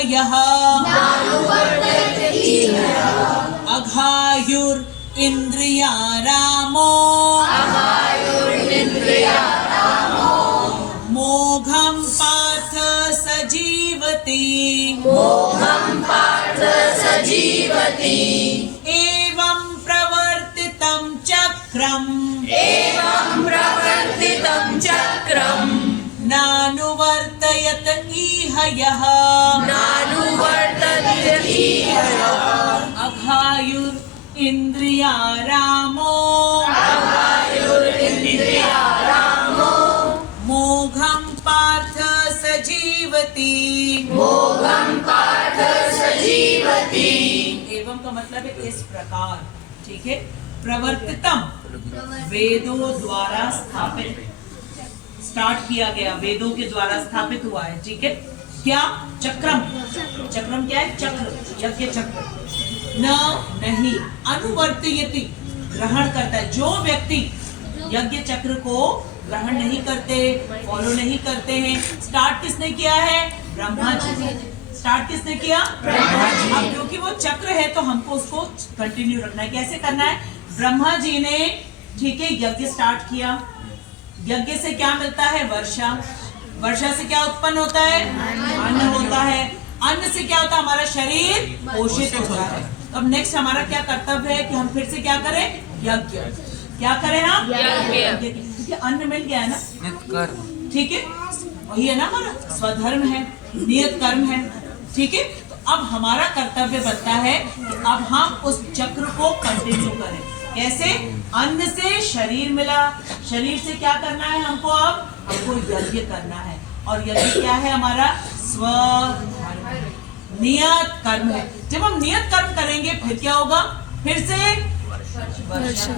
इहयः अघायुरिन्द्रियारामो मोघं पार्थ सजीवति एवं प्रवर्तितं चक्रम् नानुवर्तयत इहयः अघायुरिन्द्रियारामो मोघं पार्थ सजीवति एवं का मतलब है इस प्रकार। ठीक है। प्रवर्तितम वेदों द्वारा स्थापित, स्टार्ट किया गया, वेदों के द्वारा स्थापित हुआ है। ठीक है। क्या? चक्रम। चक्रम क्या है? चक्र, यज्ञ चक्र। न नहीं अनुवर्तयति, ग्रहण करता है। जो व्यक्ति यज्ञ चक्र को ग्रहण नहीं करते, फॉलो नहीं करते हैं, स्टार्ट किसने किया है? ब्रह्मा जी। स्टार्ट किसने किया? ब्रह्मा जी। अब क्योंकि वो चक्र है तो हमको उसको कंटिन्यू रखना है। कैसे करना है? ब्रह्मा जी ने, ठीक है, यज्ञ स्टार्ट किया। यज्ञ से क्या मिलता है? वर्षा। वर्षा से क्या उत्पन्न होता है? अन्न होता है। अन्न से क्या होता है? हमारा शरीर पोषित होता है। अब नेक्स्ट हमारा क्या कर्तव्य है कि हम फिर से क्या करें? यज्ञ। क्या करें हम? यज्ञ। क्योंकि अन्न मिल गया है ना। ठीक है। वही है ना, हमारा स्वधर्म है, नियत कर्म है। ठीक है। तो अब हमारा कर्तव्य बनता है कि अब हम उस चक्र को कंटिन्यू करें। कैसे? अन्न से शरीर मिला, शरीर से क्या करना है हमको? अब हमको यज्ञ करना है। और यज्ञ क्या है? हमारा स्वधर्म, नियत कर्म है। जब हम नियत कर्म करेंगे फिर क्या होगा? फिर से वर्षा,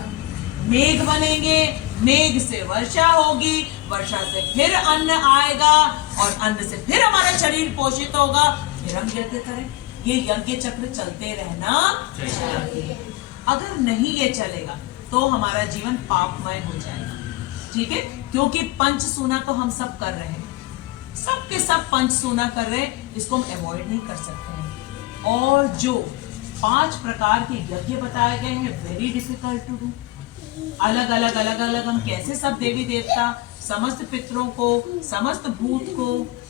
मेघ बनेंगे, मेघ से वर्षा होगी, वर्षा से फिर अन्न आएगा और अन्न से फिर हमारा शरीर पोषित होगा, फिर हम यज्ञ करें। ये यज्ञ चक्र चलते रहना चाहिए। अगर नहीं ये चलेगा तो हमारा जीवन पापमय हो जाएगा। ठीक है। क्योंकि पंचसूना तो हम सब कर रहे हैं, सबके सब पंचसूना कर रहे हैं, इसको हम अवॉइड नहीं कर सकते हैं। और जो 5 प्रकार के यज्ञ बताए गए हैं, वेरी डिफिकल्ट टू डू। अलग अलग हम कैसे सब देवी देवता, समस्त पितरों को, समस्त भूत को,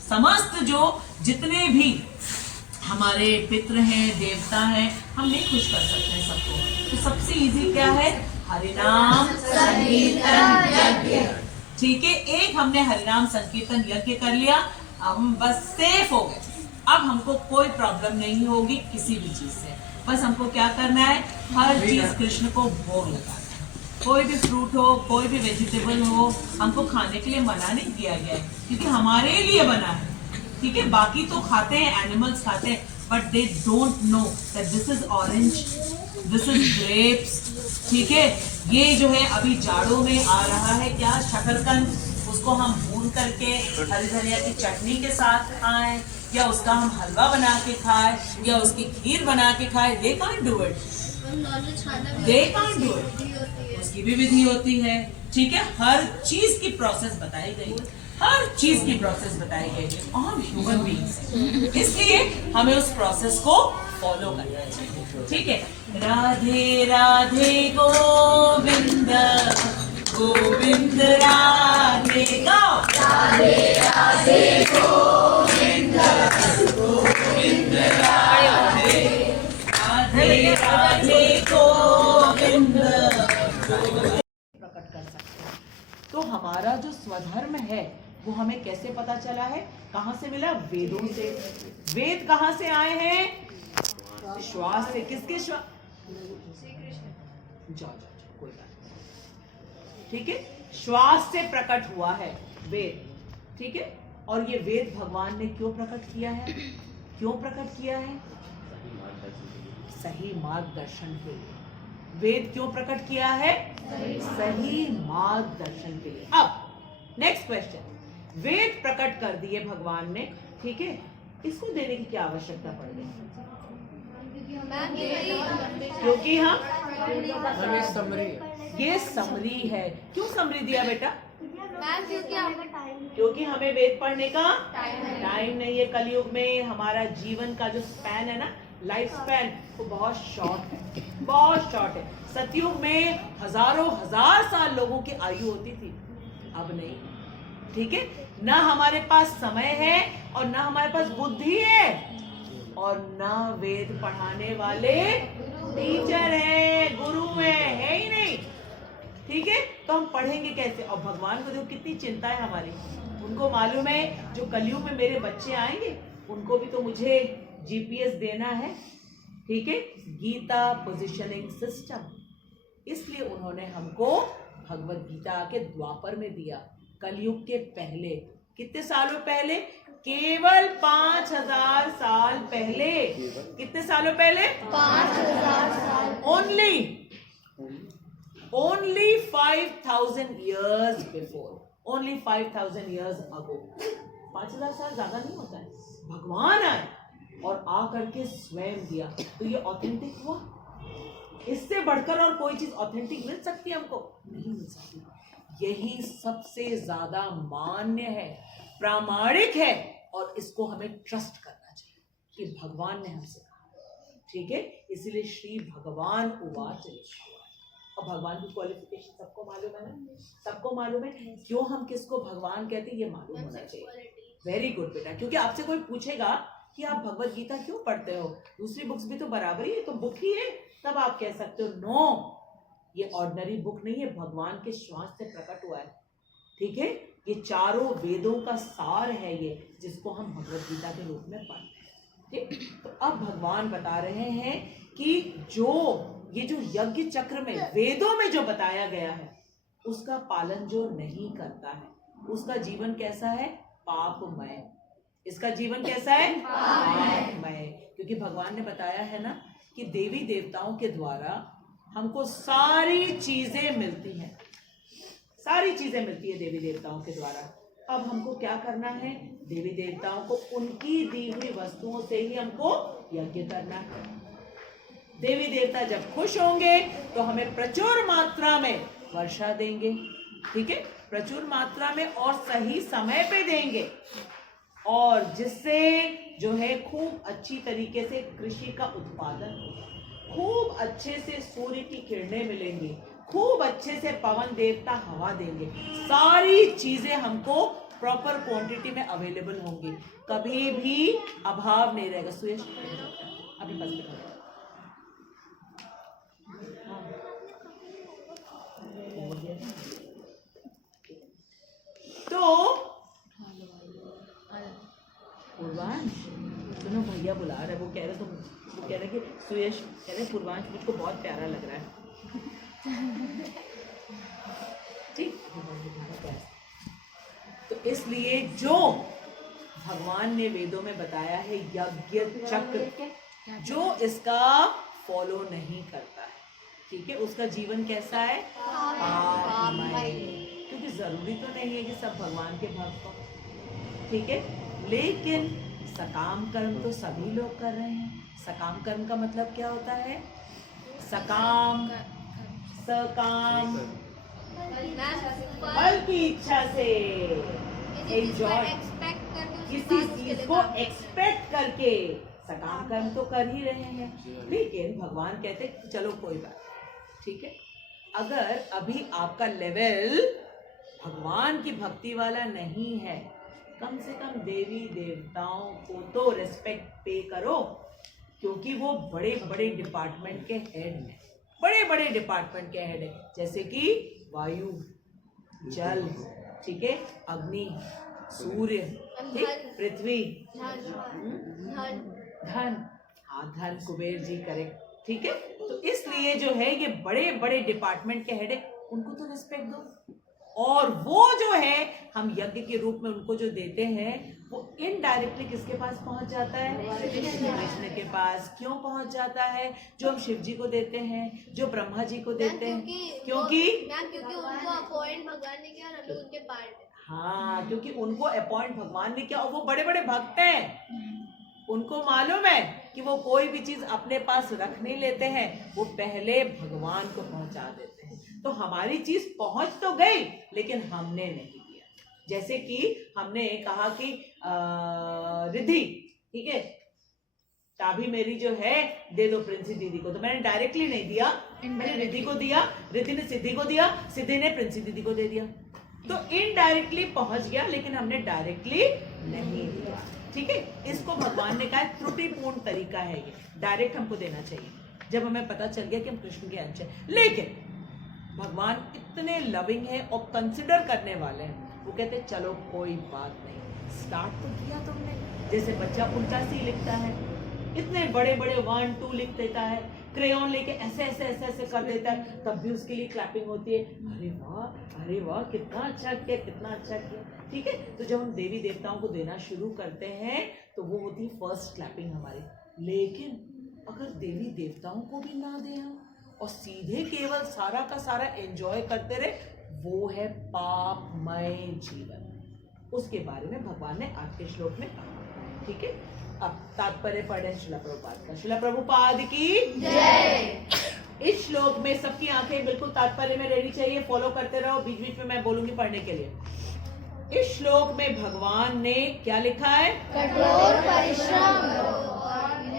समस्त जो जितने भी हमारे पितृ हैं, देवता हैं, हम नहीं खुश कर सकते हैं सबको। तो सबसे इजी क्या है? हरिनाम संकीर्तन यज्ञ। ठीक है। एक हमने हरिनाम संकीर्तन यज्ञ कर लिया, अब हम बस सेफ हो गए। अब हमको कोई प्रॉब्लम नहीं होगी किसी भी चीज से। बस हमको क्या करना है? हर चीज कृष्ण को भोग लगाना है। कोई भी फ्रूट हो, कोई भी वेजिटेबल हो, हमको खाने के लिए मना नहीं किया गया है, क्योंकि हमारे लिए बना है। ठीक है। बाकी तो खाते हैं, एनिमल्स खाते हैं, but they don't know that this is orange, this is grapes. ठीक है। ये जो है अभी जाड़ों में आ रहा है, क्या? शकरकंद। उसको हम भून करके हरी धनिया की चटनी के साथ खाएं, या उसका हम हलवा बना के खाएं, या उसकी खीर बना के खाएं। They can't do it, they can't do it. उसकी भी विधि होती है। ठीक है। हर चीज की प्रोसेस बताई गई है, हर चीज की प्रोसेस बताई गई है। और हम ह्यूमन बीइंग्स हैं, इसलिए हमें उस प्रोसेस को फॉलो करना चाहिए। ठीक है। राधे राधे गोविंद गोविंद राधे, गाओ। राधे राधे गोविंद गोविंद राधे, राधे राधे गोविंद। प्रकट कर सकते हैं। तो हमारा जो स्वधर्म है वो हमें कैसे पता चला है? कहाँ से मिला? वेदों से। वेद कहाँ से आए हैं? श्वास से। किसके श्वास? जाओ कोई बात नहीं। ठीक है। श्वास से प्रकट हुआ है वेद। ठीक है। और ये वेद भगवान ने क्यों प्रकट किया है? क्यों प्रकट किया है? सही मार्गदर्शन के लिए। वेद क्यों प्रकट किया है? सही मार्गदर्शन के लिए। अब नेक्स्ट क्वेश्चन, वेद प्रकट कर दिए भगवान ने, ठीक है, इसको देने की क्या आवश्यकता पड़ गई? क्योंकि हम ये समरी है। क्यों समरी दिया बेटा? क्योंकि हमें वेद पढ़ने का टाइम नहीं है। कलयुग में हमारा जीवन का जो स्पैन है ना, लाइफ स्पैन, वो बहुत शॉर्ट है, बहुत शॉर्ट है। सतयुग में हजारों हजार साल लोगों की आयु होती थी, अब नहीं। ठीक है, ना हमारे पास समय है और ना हमारे पास बुद्धि है और ना वेद पढ़ाने वाले टीचर है, गुरु है ही नहीं। ठीक है, तो हम पढ़ेंगे कैसे? और भगवान को देखो कितनी चिंता है हमारी। उनको मालूम है जो कलयुग में मेरे बच्चे आएंगे उनको भी तो मुझे जीपीएस देना है। ठीक है, गीता पोजिशनिंग सिस्टम, इसलिए उन्होंने हमको भगवत गीता के द्वापर में दिया। कलयुग के पहले, कितने सालों पहले? केवल 5000 साल पहले। कितने सालों पहले? 5000 साल। Only 5000 years before, only 5000 years ago। 5000 साल ज्यादा नहीं होता है। भगवान आए और आकर के स्वयं दिया, तो ये ऑथेंटिक हुआ। इससे बढ़कर और कोई चीज ऑथेंटिक मिल सकती है हमको? नहीं मिल सकती। यही सबसे ज्यादा मान्य है, प्रामाणिक है, और इसको हमें ट्रस्ट करना चाहिए कि भगवान ने हमसे कहा। ठीक है, इसीलिए श्री भगवान उवाच। और भगवान की क्वालिफिकेशन सबको मालूम है ना, सबको मालूम है। क्यों हम किसको भगवान कहते हैं ये मालूम होना चाहिए। वेरी गुड बेटा, क्योंकि आपसे कोई पूछेगा कि आप भगवत गीता क्यों पढ़ते हो, दूसरी बुक्स भी तो बराबर ही है, तो बुक ही है, तब आप कह सकते हो नो, ये ऑर्डिनरी बुक नहीं है, भगवान के श्वास से प्रकट हुआ है। ठीक है, ये चारों वेदों का सार है ये, जिसको हम भगवत गीता के रूप में पढ़ते हैं। ठीक, तो अब भगवान बता रहे हैं कि ये जो यज्ञ चक्र में वेदों में जो बताया गया है उसका पालन जो नहीं करता है उसका जीवन कैसा है? पापमय। इसका जीवन कैसा है? पापमय। क्योंकि भगवान ने बताया है ना कि देवी देवताओं के द्वारा हमको सारी चीजें मिलती हैं, सारी चीजें मिलती है देवी देवताओं के द्वारा। अब हमको क्या करना है? देवी देवताओं को उनकी दी हुई वस्तुओं से ही हमको यज्ञ करना है। देवी देवता जब खुश होंगे तो हमें प्रचुर मात्रा में वर्षा देंगे। ठीक है, प्रचुर मात्रा में और सही समय पे देंगे, और जिससे जो है खूब अच्छी तरीके से कृषि का उत्पादन होगा, खूब अच्छे से सूर्य की किरणें मिलेंगी, खूब अच्छे से पवन देवता हवा देंगे, सारी चीजें हमको प्रॉपर क्वांटिटी में अवेलेबल होंगी, कभी भी अभाव नहीं रहेगा। सुयश अभी बस दिखा। तो पूर्वांश, सुनो भैया बुला रहे, वो कह रहे कि सुयश कह रहे पूर्वांश मुझको बहुत प्यारा लग रहा है। ठीक, तो इसलिए जो भगवान ने वेदों में बताया है यज्ञ चक्र, जो इसका फॉलो नहीं करता है, ठीक है, उसका जीवन कैसा है? पापमय। क्योंकि जरूरी तो नहीं है कि सब भगवान के भक्त हो, ठीक है, लेकिन सकाम कर्म तो सभी लोग कर रहे हैं। सकाम कर्म का मतलब क्या होता है? सकाम, सकाम, फल की इच्छा से, एंजॉय, किसी चीज को एक्सपेक्ट करके सकाम कर्म तो कर ही रहे हैं। लेकिन भगवान कहते हैं चलो कोई बात, ठीक है, अगर अभी आपका लेवल भगवान की भक्ति वाला नहीं है, कम से कम देवी देवताओं को तो रिस्पेक्ट पे करो, क्योंकि वो बड़े बड़े डिपार्टमेंट के हेड हैं, बड़े बड़े डिपार्टमेंट के हेड हैं, जैसे कि वायु, जल, ठीक है, अग्नि, सूर्य, पृथ्वी, धन, हाँ धन कुबेर जी करे, ठीक है। तो इसलिए जो है ये बड़े बड़े डिपार्टमेंट के हेड है, उनको तो रिस्पेक्ट दो। और वो जो है हम यज्ञ के रूप में उनको जो देते हैं वो इनडायरेक्टली किसके पास पहुंच जाता है? कृष्ण के पास। क्यों पहुंच जाता है? जो हम शिव जी को देते हैं, जो ब्रह्मा जी को देते हैं, क्योंकि उनको अपॉइंट भगवान ने किया और हम लोग उनके पार्ट। हाँ, क्योंकि उनको अपॉइंट भगवान ने किया और वो बड़े बड़े भक्त हैं, उनको मालूम है कि वो कोई भी चीज अपने पास रख नहीं लेते हैं, वो पहले भगवान को पहुंचा देते हैं। तो हमारी चीज पहुंच तो गई लेकिन हमने नहीं दिया, जैसे कि हमने कहा कि रिद्धि, ठीक है, चाबी मेरी जो है दे दो प्रिंसी दीदी को, तो मैंने डायरेक्टली नहीं दिया, मैंने रिद्धि को दिया, रिद्धि ने सिद्धि को दिया, सिद्धि ने प्रिंसी दीदी को दे दिया, तो इनडायरेक्टली पहुंच गया, लेकिन हमने डायरेक्टली नहीं दिया। ठीक है, इसको भगवान ने कहा त्रुटिपूर्ण तरीका है ये, डायरेक्ट हमको देना चाहिए जब हमें पता चल गया कि हम कृष्ण के अंश हैं। लेकिन भगवान इतने लविंग है और कंसिडर करने वाले हैं, वो कहते चलो कोई बात नहीं, स्टार्ट तो किया तुमने, जैसे बच्चा उल्टा सी लिखता है, इतने बड़े बड़े 1 2 लिख देता है, क्रेयॉन लेके ऐसे ऐसे ऐसे ऐसे कर देता है, तब भी उसके लिए क्लैपिंग होती है, अरे वाह कितना अच्छा किया, कितना अच्छा किया। ठीक है, तो जब हम देवी देवताओं को देना शुरू करते हैं तो वो होती है फर्स्ट क्लैपिंग हमारी। लेकिन अगर देवी देवताओं को भी ना दें हम और सीधे केवल सारा का सारा एंजॉय करते रहे, वो है पापमय जीवन। उसके बारे में भगवान ने आज के श्लोक में कहा। ठीक है, अब तात्पर्य पढ़े श्रील प्रभुपाद का। श्रील प्रभुपाद की जय। इस श्लोक में सबकी आंखें बिल्कुल तात्पर्य में रहनी चाहिए, फॉलो करते रहो, बीच बीच में मैं बोलूंगी पढ़ने के लिए। इस श्लोक में भगवान ने क्या लिखा है? कठोर परिश्रम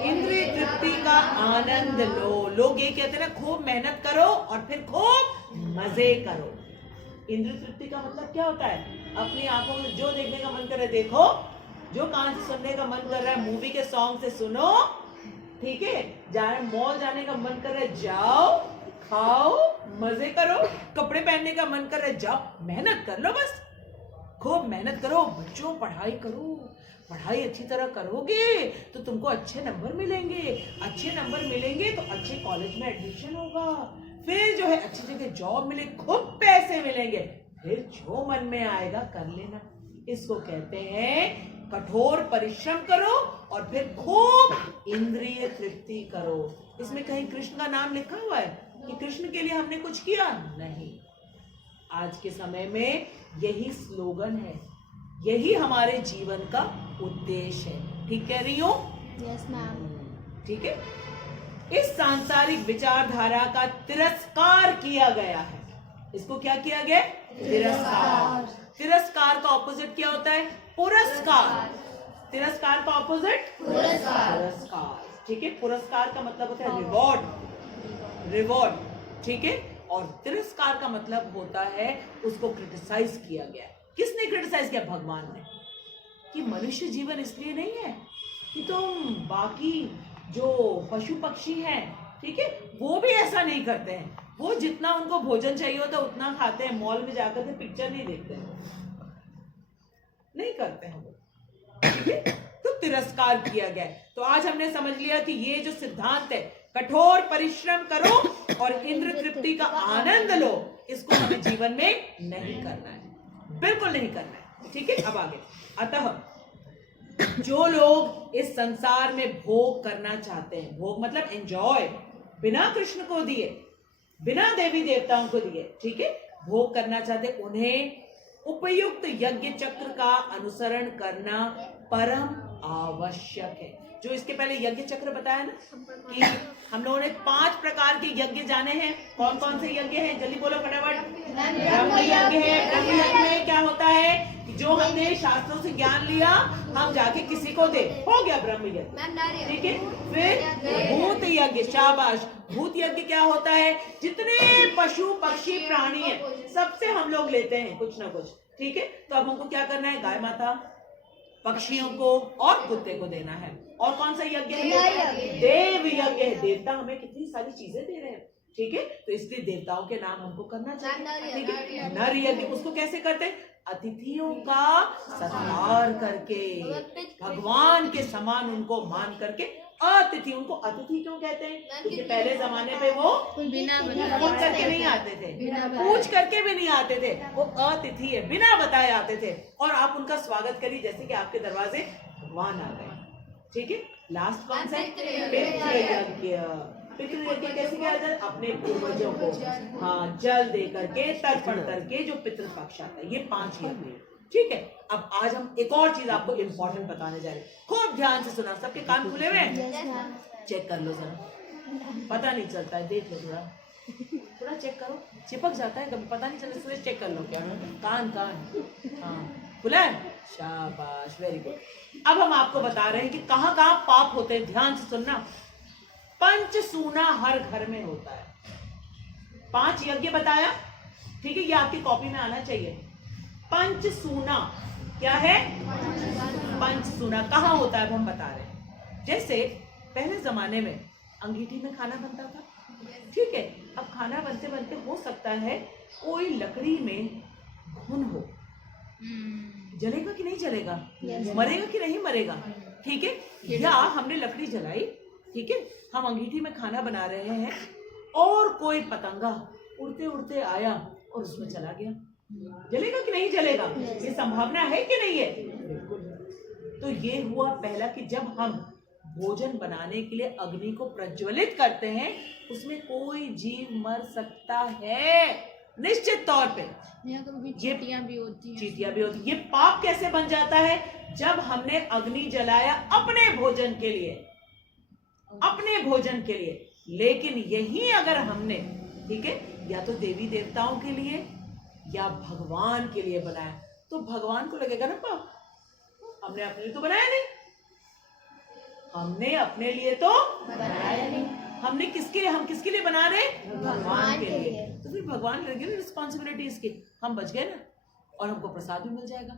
इंद्रिय तृप्ति का आनंद लो। लोग ये कहते हैं ना, खूब मेहनत करो और फिर खूब मजे करो। इंद्रिय तृप्ति का मतलब क्या होता है? अपनी आंखों में जो देखने का मन करे देखो, जो कान से सुनने का मन कर रहा है मूवी के सॉन्ग से सुनो, ठीक है, जाने मॉल जाने का मन कर रहा है जाओ, खाओ, मजे करो, कपड़े पहनने का मन कर रहा है जाओ, मेहनत कर लो, बस खूब मेहनत करो। बच्चों पढ़ाई करो, पढ़ाई अच्छी तरह करोगे तो तुमको अच्छे नंबर मिलेंगे, अच्छे नंबर मिलेंगे तो अच्छे कॉलेज में एडमिशन होगा, फिर जो है अच्छी जगह जॉब मिले, खूब पैसे मिलेंगे, फिर जो मन में आएगा कर लेना। इसको कहते हैं कठोर परिश्रम करो और फिर खूब इंद्रिय तृप्ति करो। इसमें कहीं कृष्ण का नाम लिखा हुआ है कि कृष्ण के लिए हमने कुछ किया? नहीं। आज के समय में यही स्लोगन है, यही हमारे जीवन का उद्देश्य है। ठीक कह रही हूँ? Yes ma'am. ठीक है, इस सांसारिक विचारधारा का तिरस्कार किया गया है। इसको क्या किया गया? तिरस्कार। तिरस्कार का ऑपोजिट क्या होता है? पुरस्कार। तिरस्कार का ऑपोजिट पुरस्कार। ठीक है, पुरस्कार का मतलब होता है रिवॉर्ड, रिवॉर्ड। ठीक है, और तिरस्कार का मतलब होता है उसको क्रिटिसाइज किया गया। किसने क्रिटिसाइज किया? भगवान ने, कि मनुष्य जीवन इसलिए नहीं है कि तुम बाकी जो पशु पक्षी हैं, ठीक है, वो भी ऐसा नहीं करते हैं, वो जितना उनको भोजन चाहिए होता है उतना खाते हैं, मॉल में जाकर के पिक्चर नहीं देखते हैं, नहीं करते हैं वो। ठीक है, तो तिरस्कार किया गया। तो आज हमने समझ लिया कि ये जो सिद्धांत है, कठोर परिश्रम करो और इंद्र तृप्ति का आनंद लो, इसको हमें जीवन में नहीं करना है, बिल्कुल नहीं करना है। ठीक है, अब आगे। अतः जो लोग इस संसार में भोग करना चाहते हैं, भोग मतलब एंजॉय, बिना कृष्ण को दिए, बिना देवी देवताओं को दिए, ठीक है, भोग करना चाहते, उन्हें उपयुक्त यज्ञ चक्र का अनुसरण करना परम आवश्यक है। जो इसके पहले यज्ञ चक्र बताया ना कि हम लोगों ने 5 प्रकार के यज्ञ जाने हैं। कौन कौन से यज्ञ हैं? जल्दी बोलो फटाफट। ब्रह्म यज्ञ है। ब्रह्म यज्ञ में क्या होता है कि जो हमने शास्त्रों से ज्ञान लिया हम जाके किसी को दे, हो गया ब्रह्म यज्ञ। ठीक है, फिर भूत यज्ञ, शाबाश। भूत यज्ञ क्या होता है? जितने पशु पक्षी प्राणी हैं सबसे हम लोग लेते हैं कुछ ना कुछ। ठीक है, तो अब हमको क्या करना है? गाय माता, पक्षियों को और कुत्ते को देना है। और कौन सा यज्ञ है? देव यज्ञ है। देवता हमें कितनी सारी चीजें दे रहे हैं, ठीक है, तो इसलिए देवताओं के नाम हमको करना चाहिए। ठीक है, नर यज्ञ उसको कैसे करते हैं? अतिथियों का सत्कार करके, भगवान के समान उनको मान करके। अतिथि, उनको अतिथि क्यों कहते हैं? क्योंकि पहले जमाने पे वो पूछ करके नहीं आते थे, पूछ करके भी नहीं आते थे, वो अतिथि है, बिना बताए आते थे, और आप उनका स्वागत करिए जैसे कि आपके दरवाजे भगवान आ गए। ठीक है, लास्ट कौन सा? पितृयज्ञ। पितृयज्ञ कैसे किया जाता है? अपने पूर्वजों को हाँ जल दे करके, तर्पण करके, जो पितृपक्ष आता है। ये 5 यज्ञ। ठीक है, अब आज हम एक और चीज आपको इंपॉर्टेंट बताने जा रहे हैं, खूब ध्यान से सुना। सबके कान खुले हुए हैं? चेक कर लो जरा, पता नहीं चलता है, देख लो थोड़ा, थोड़ा चेक करो, चिपक जाता है कभी, पता नहीं चलता, इसलिए चेक कर लो। क्या कान हाँ खुला है, शाबाश, वेरी गुड। अब हम आपको बता रहे हैं कि कहाँ कहाँ पाप होते हैं, ध्यान से सुनना। पंच सूना हर घर में होता है। 5 यज्ञ बताया, ठीक है, ये आपकी कॉपी में आना चाहिए। पंच सूना क्या है? पंच सूना कहाँ होता है, अब हम बता रहे हैं। जैसे पहले जमाने में अंगीठी में खाना बनता था, ठीक है, अब खाना बनते बनते हो सकता है कोई लकड़ी में घुन हो, जलेगा कि नहीं जलेगा, मरेगा कि नहीं मरेगा, ठीक है, या हमने लकड़ी जलाई, ठीक है, हम अंगीठी में खाना बना रहे हैं और कोई पतंगा उड़ते उड़ते आया और उसमें चला गया, जलेगा कि नहीं जलेगा, ये संभावना है कि नहीं है? बिल्कुल। तो ये हुआ पहला कि जब हम भोजन बनाने के लिए अग्नि को प्रज्वलित करते हैं, उसमें कोई जीव मर सकता है निश्चित तौर पे। चींटियां भी होती हैं। चींटियां भी होती। ये पाप कैसे बन जाता है? जब हमने अग्नि जलाया अपने भोजन के लिए, अपने भोजन के लिए। लेकिन यही अगर हमने, ठीक है, या तो देवी देवताओं के लिए या भगवान के लिए बनाया, तो भगवान को लगेगा ना पाप, हमने अपने लिए तो बनाया नहीं, हमने अपने लिए तो बनाया नहीं, हमने हम किसके लिए बना रहे? भगवान के लिए। तो फिर भगवान लगे ना रिस्पॉन्सिबिलिटी इसकी, हम बच गए ना, और हमको प्रसाद भी मिल जाएगा।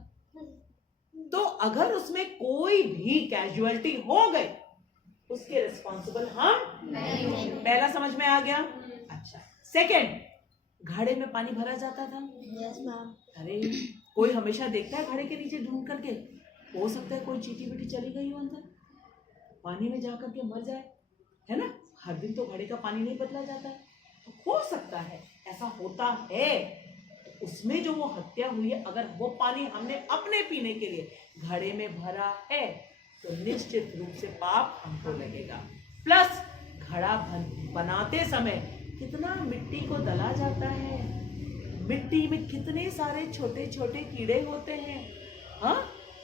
तो अगर उसमें कोई भी कैजुअलिटी हो गई, उसके रिस्पॉन्सिबल हम नहीं। पहला समझ में आ गया? अच्छा। सेकंड, घड़े में पानी भरा जाता था। Yes ma'am. अरे कोई हमेशा देखता है घड़े के नीचे ढूंढ करके, हो सकता है कोई चींटी बीटी चली गई हो अंदर, पानी में जा करके मर जाए, है ना? हर दिन तो घड़े का पानी नहीं बदला जाता है, तो हो सकता है ऐसा होता है। उसमें जो वो हत्या हुई है, अगर वो पानी हमने अपने पीने के लिए घड़े में भरा है, तो निश्चित रूप से पाप हमको लगेगा। प्लस घड़ा बनाते समय कितना मिट्टी को दला जाता है, मिट्टी में कितने सारे छोटे छोटे कीड़े होते हैं, हाँ,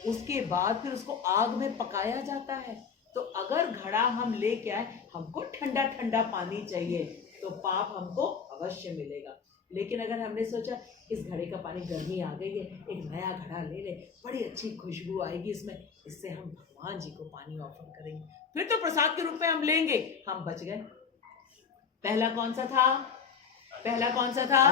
उसके बाद फिर उसको आग में पकाया जाता है। तो अगर घड़ा हम लेके आए, हमको ठंडा ठंडा पानी चाहिए, तो पाप हमको अवश्य मिलेगा। लेकिन अगर हमने सोचा इस घड़े का पानी, गर्मी आ गई है, एक नया घड़ा ले ले, बड़ी अच्छी खुशबू आएगी इसमें, इससे हम भगवान जी को पानी ऑफर करेंगे, फिर तो प्रसाद के रूप में हम लेंगे, हम बच गए। पहला कौन सा था? पहला कौन सा था?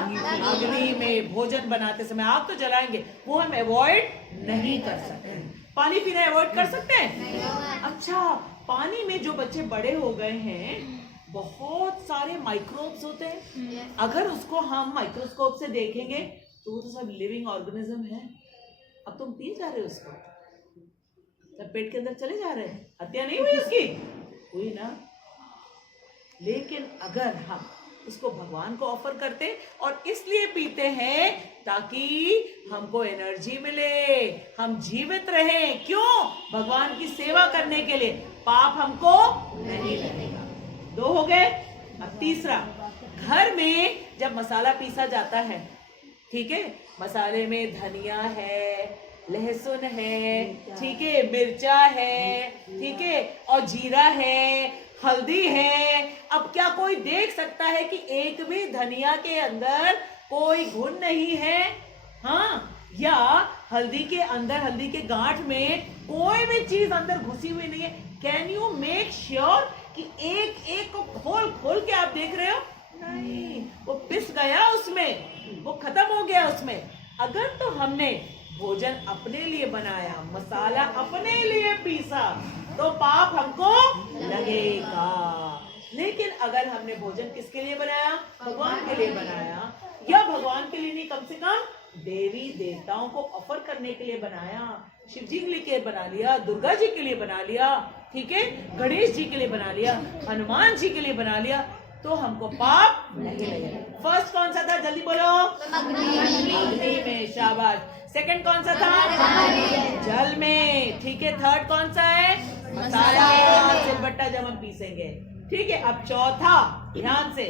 अग्नि में भोजन बनाते समय आग तो जलाएंगे, वो हम अवॉइड नहीं कर सकते। पानी पीना अवॉइड कर सकते हैं? अच्छा, पानी में जो बच्चे बड़े हो गए हैं, बहुत सारे माइक्रोब्स होते हैं, अगर उसको हम माइक्रोस्कोप से देखेंगे तो वो तो सब लिविंग ऑर्गेनिज्म है। अब तुम पी जा रहे हो उसको, जब पेट के अंदर चले जा रहे हैं, हत्या नहीं हुई उसकी? हुई ना। लेकिन अगर हम उसको भगवान को ऑफर करते, और इसलिए पीते हैं ताकि हमको एनर्जी मिले, हम जीवित रहें, क्यों? भगवान की सेवा करने के लिए, पाप हमको नहीं लगेगा। 2 हो गए। अब तीसरा, घर में जब मसाला पीसा जाता है, ठीक है, मसाले में धनिया है, लहसुन है, ठीक है, मिर्चा है, ठीक है, और जीरा है, हल्दी है। अब क्या कोई देख सकता है कि एक भी धनिया के अंदर कोई घुन नहीं है? हाँ, या हल्दी के अंदर, हल्दी के गांठ में कोई भी चीज अंदर घुसी हुई नहीं है? कैन यू मेक श्योर कि एक एक को खोल खोल के आप देख रहे हो? नहीं, वो पिस गया उसमें, वो खत्म हो गया उसमें। अगर तो हमने भोजन अपने लिए बनाया, मसाला अपने लिए पीसा, तो पाप हमको लगेगा। लेकिन अगर हमने भोजन किसके लिए बनाया? भगवान के लिए बनाया, या भगवान के लिए नहीं, कम से कम देवी देवताओं को ऑफर करने के लिए बनाया, शिव जी के लिए बना लिया, दुर्गा जी के लिए बना लिया, ठीक है, गणेश जी के लिए बना लिया, हनुमान जी के लिए बना लिया, तो हमको पाप नहीं लगेगा। फर्स्ट कौन सा था? जल्दी बोलो। अग्नि में, शाबाश। सेकंड कौन सा था? जल में, ठीक है। थर्ड कौन सा है? मसाला, सिलबट्टा जब हम पीसेंगे, ठीक है। अब चौथा, ध्यान से,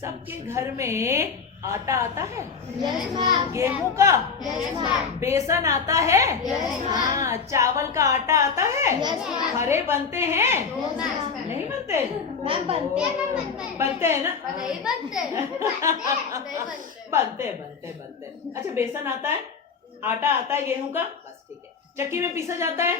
सबके घर में आटा आता है, यस मैम, गेहूं का, यस मैम, बेसन आता है, यस हाँ, चावल का आटा आता है, यस मैम, हरे बनते हैं, नो मैम, नहीं बनते, मैम बनते हैं, मैम बनते हैं, बनते हैं ना, नहीं बनते, नहीं बनते, बनते। अच्छा, बेसन आता है, आटा आता है गेहूं का, बस ठीक है। चक्की में पीसा जाता है,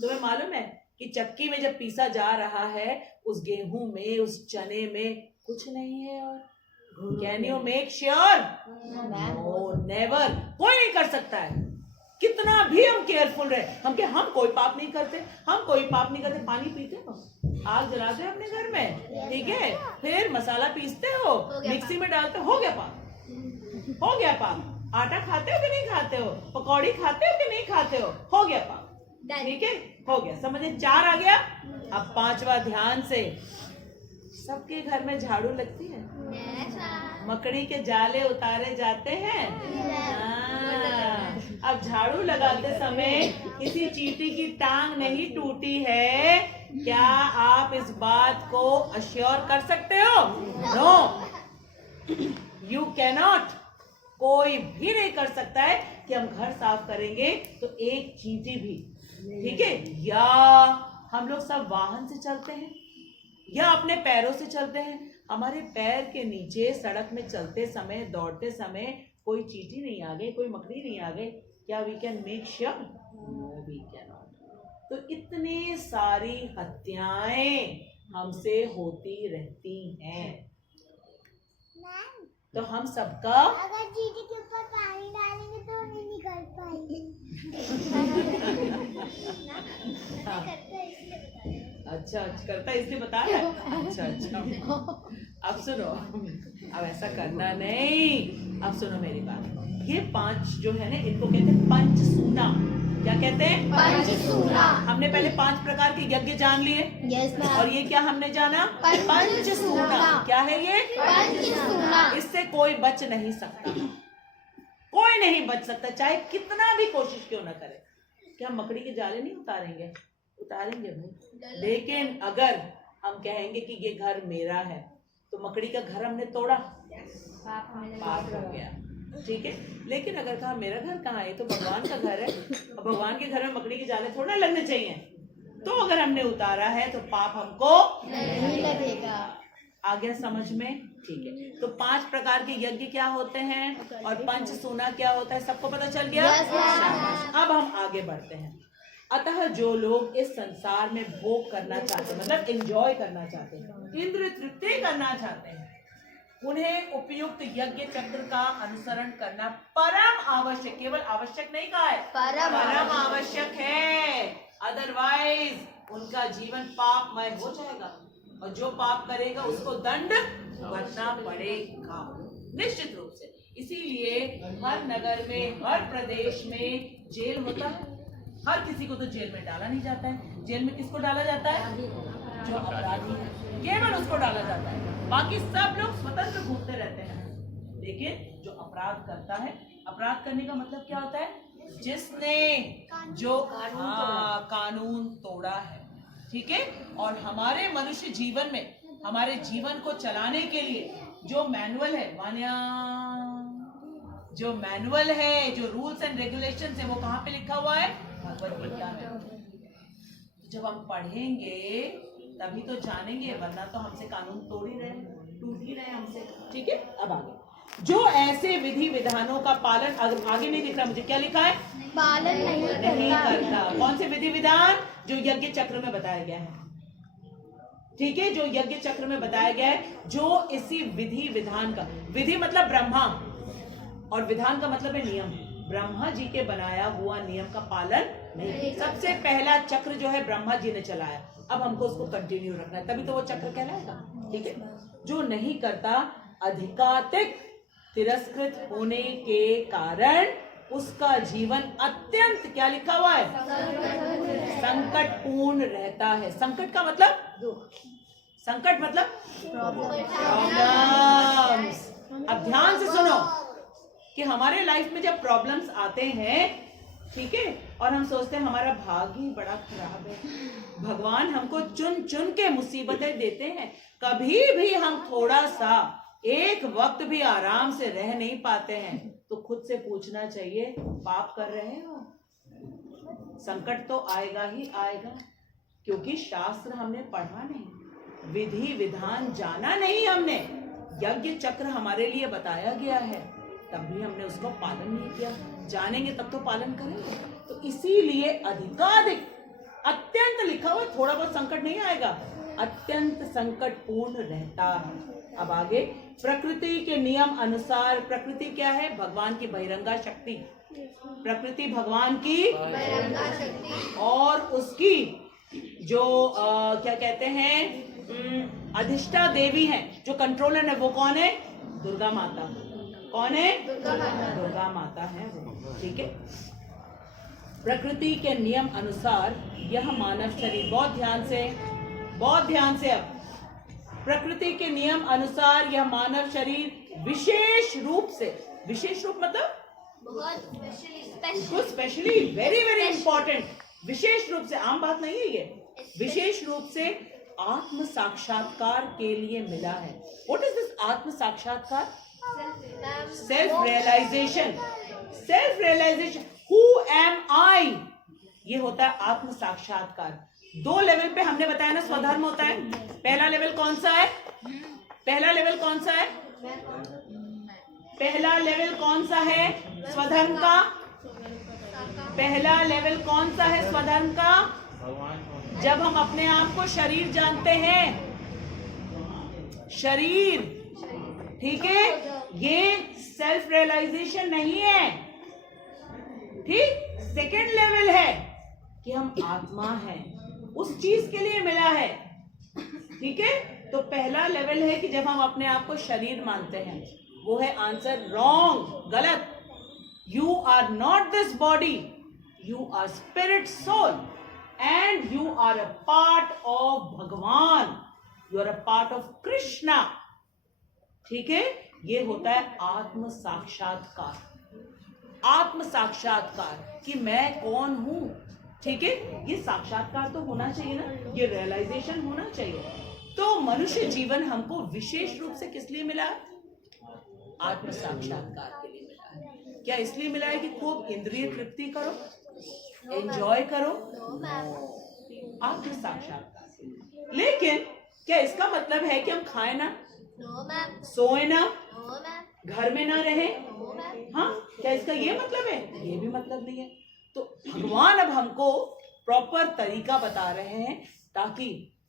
तुम्हें मालूम है कि चक्की में जब पीसा जा रहा है उस गेहूं में, उस चने में कुछ नहीं है। और can you make sure? No, never, कोई नहीं कर सकता है। कितना भी हम केयरफुल रहे, हम कोई पाप नहीं करते, पानी पीते हो, आग जलाते हो अपने घर में, ठीक है, फिर मसाला पीसते हो, मिक्सी में डालते हो गया पाप, आटा खाते हो कि नहीं खाते हो, पकौड़ी खाते हो कि नहीं खाते हो गया पाप, ठीक है, हो गया, समझे, 4 आ गया। अब 5वां ध्यान से, सबके घर में झाड़ू लगती है, यस मैम, मकड़ी के जाले उतारे जाते हैं। हाँ, अब झाड़ू लगाते समय किसी चींटी की टांग नहीं टूटी है, क्या आप इस बात को अश्योर कर सकते हो? No, you cannot. कोई भी नहीं कर सकता है कि हम घर साफ करेंगे तो एक चींटी भी, ठीक है, या हम लोग सब वाहन से चलते हैं या अपने पैरों से चलते हैं, हमारे पैर के नीचे सड़क में चलते समय, दौड़ते समय कोई चींटी नहीं आ गई, कोई मकड़ी नहीं आ गई, क्या we can make sure? No, we can not. तो इतनी सारी हत्याएं हमसे होती रहती हैं, तो हम सबका, अगर चींटी के ऊपर पानी डालेंगे तो नहीं निकल पाएगी। अच्छा, करता है इसलिए बता रहा है। अच्छा, अब सुनो, अब ऐसा करना नहीं, अब सुनो मेरी बात। ये 5 जो है ना, इनको कहते हैं पंचसूना। क्या कहते हैं? पंचसूना। हमने पहले 5 प्रकार के यज्ञ जान लिए, यस मैम, और ये क्या हमने जाना? पंचसूना। क्या है ये? पंचसूना। इससे कोई बच नहीं सकता, कोई नहीं बच सकता, चाहे कितना भी कोशिश क्यों ना करे। क्या हम मकड़ी के जाले नहीं उतारेंगे? उतारेंगे भाई, लेकिन अगर हम कहेंगे कि ये घर मेरा है, तो मकड़ी का घर हमने तोड़ा, पाप हो गया, ठीक है। लेकिन अगर कहा मेरा घर कहाँ है, तो भगवान का घर है, और भगवान के घर में मकड़ी के जाले थोड़ा लगने चाहिए, तो अगर हमने उतारा है तो पाप हमको नहीं लगेगा। आ गया समझ में? ठीक है। तो 5 प्रकार के यज्ञ क्या होते हैं और पंचसूना क्या होता है, सबको पता चल गया? शाबाश। अब हम आगे बढ़ते हैं। अतः जो लोग इस संसार में भोग करना चाहते हैं, मतलब एंजॉय करना चाहते हैं, इंद्रिय तृप्ति करना चाहते हैं, उन्हें उपयुक्त यज्ञ चक्र का अनुसरण करना परम आवश्यक, केवल आवश्यक नहीं कहा है, परम आवश्यक है। अदरवाइज उनका जीवन पापमय हो जाएगा, और जो पाप करेगा उसको दंड भरना पड़ेगा निश्चित रूप से। इसीलिए हर नगर में, हर प्रदेश में जेल होता है। हर किसी को तो जेल में डाला नहीं जाता है। जेल में किसको डाला जाता है? जो अपराधी है, केवल उसको डाला जाता है। बाकी सब लोग स्वतंत्र घूमते रहते हैं। लेकिन जो अपराध करता है, अपराध करने का मतलब क्या होता है? जिसने जो कानून तोड़ा है, ठीक है। और हमारे मनुष्य जीवन में, हमारे जीवन को चलाने के लिए जो मैनुअल है, जो मैनुअल है, जो रूल्स एंड रेगुलेशंस है, वो कहाँ पे लिखा हुआ है? भगवत गीता में। जब हम पढ़ेंगे तभी तो जानेंगे, वरना तो हमसे कानून टूट ही रहे हमसे, ठीक है। अब आगे, जो ऐसे विधि विधानों का पालन, आगे नहीं दिख रहा मुझे, क्या लिखा है? पालन नहीं करता। कौन से विधि विधान? जो यज्ञ चक्र में बताया गया है, ठीक है, जो यज्ञ चक्र में बताया गया है, जो इसी विधि विधान का, विधि मतलब ब्रह्मा, और विधान का मतलब है नियम, ब्रह्मा जी के बनाया हुआ नियम का पालन नहीं। सबसे पहला चक्र जो है ब्रह्मा जी ने चलाया, अब हमको उसको कंटिन्यू रखना है, तभी तो वो चक्र कहलाएगा, ठीक है। जो नहीं करता, अधिकाधिक तिरस्कृत होने के कारण उसका जीवन अत्यंत, क्या लिखा हुआ है? संकटपूर्ण रहता है। संकट का मतलब? संकट मतलब प्रॉब्लम्स। अब ध्यान से सुनो कि हमारे लाइफ में जब प्रॉब्लम्स आते हैं, ठीक है, और हम सोचते हैं हमारा भाग्य ही बड़ा खराब है, भगवान हमको चुन चुन के मुसीबतें देते हैं, कभी भी हम थोड़ा सा एक वक्त भी आराम से रह नहीं पाते हैं तो खुद से पूछना चाहिए, पाप कर रहे हो? संकट तो आएगा ही आएगा, क्योंकि शास्त्र हमने पढ़ा नहीं, विधि विधान जाना नहीं हमने, यज्ञ चक्र हमारे लिए बताया गया है, तब भी हमने उसको पालन नहीं किया। जानेंगे तब तो पालन करेंगे। तो इसीलिए अधिकाधिक, अत्यंत लिखा हुआ, थोड़ा बहुत संकट नहीं आएगा, अत्यंत संकट पूर्ण रहता है। अब आगे, प्रकृति के नियम अनुसार, प्रकृति क्या है? भगवान की बहिरंगा शक्ति, प्रकृति भगवान की बहिरंगा शक्ति, और उसकी जो क्या कहते हैं, अधिष्ठा देवी है, जो कंट्रोलर है, वो कौन है? दुर्गा माता। कौन है? दुर्गा माता। दुर्गा माता है वो, ठीक है। प्रकृति के नियम अनुसार यह मानव शरीर, बहुत ध्यान से, बहुत ध्यान से, अब प्रकृति के नियम अनुसार यह मानव शरीर विशेष रूप से, विशेष रूप मतलब बहुत specially, specially, very very important, विशेष रूप से, आम बात नहीं है ये, विशेष रूप से आत्म साक्षात्कार के लिए मिला है। व्हाट इज दिस आत्म साक्षात्कार? Self realisation, self realisation, who am I, ये होता है आत्म साक्षात्कार। दो लेवल पे हमने बताया ना स्वधर्म होता है। पहला लेवल कौन सा है? पहला लेवल कौन सा है? पहला लेवल कौन सा है स्वधर्म का? पहला लेवल कौन सा है स्वधर्म का? जब हम अपने आप को शरीर जानते हैं, शरीर, ठीक है, ये सेल्फ रियलाइजेशन नहीं है, ठीक। सेकेंड लेवल है कि हम आत्मा हैं, उस चीज के लिए मिला है, ठीक है। तो पहला लेवल है कि जब हम अपने आप को शरीर मानते हैं, वो है आंसर रॉन्ग, गलत। You are not this body, you are spirit soul and you are a part of Bhagwan, you are a part of Krishna, ठीक है। ये होता है आत्म साक्षात्कार, आत्म साक्षात्कार कि मैं कौन हूं, ठीक है। ये साक्षात्कार तो होना चाहिए ना, ये रियलाइजेशन होना चाहिए। तो मनुष्य जीवन हमको विशेष रूप से किस लिए मिला है? आत्म साक्षात्कार के लिए मिला है। क्या इसलिए मिला है कि खूब इंद्रिय तृप्ति करो, एंजॉय करो? आत्म साक्षात्कार के लिए। लेकिन क्या इसका मतलब है कि हम खाए ना, सोए ना, घर में ना रहे? हाँ, क्या इसका ये मतलब है? ये भी मतलब नहीं है। तो भगवान अब हमको प्रॉपर तरीका बता रहे हैं ताकि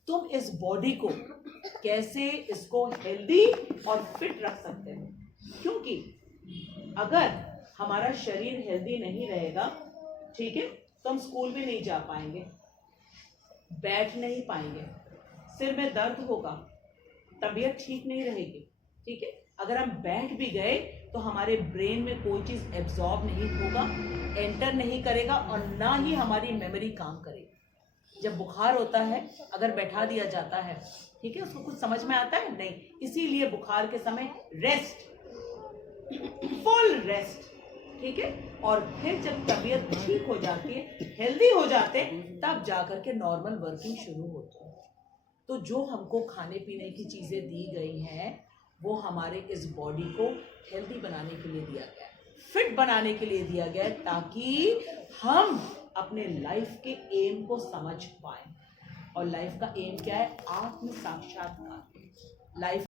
तुम इस बॉडी को कैसे इसको हेल्दी और फिट रख सकते हो। क्योंकि अगर हमारा शरीर हेल्दी नहीं रहेगा, ठीक है, तो हम स्कूल भी नहीं जा पाएंगे, बैठ नहीं पाएंगे, सिर में दर्द होगा, तबीयत ठीक नहीं रहेगी, ठीक है। अगर हम बैठ भी गए तो हमारे ब्रेन में कोई चीज एब्जॉर्ब नहीं होगा, एंटर नहीं करेगा, और ना ही हमारी मेमोरी काम करेगी। जब बुखार होता है, अगर बैठा दिया जाता है, ठीक है, उसको कुछ समझ में आता है नहीं, इसीलिए बुखार के समय रेस्ट, फुल रेस्ट, ठीक है। और फिर जब तबीयत ठीक हो जाती है, हेल्दी हो जाते, तब जाकर के नॉर्मल वर्किंग शुरू होती है। तो जो हमको खाने पीने की चीजें दी गई हैं, वो हमारे इस बॉडी को हेल्दी बनाने के लिए दिया गया है, फिट बनाने के लिए दिया गया है, ताकि हम अपने लाइफ के एम को समझ पाए। और लाइफ का एम क्या है? आत्म साक्षात्कार। लाइफ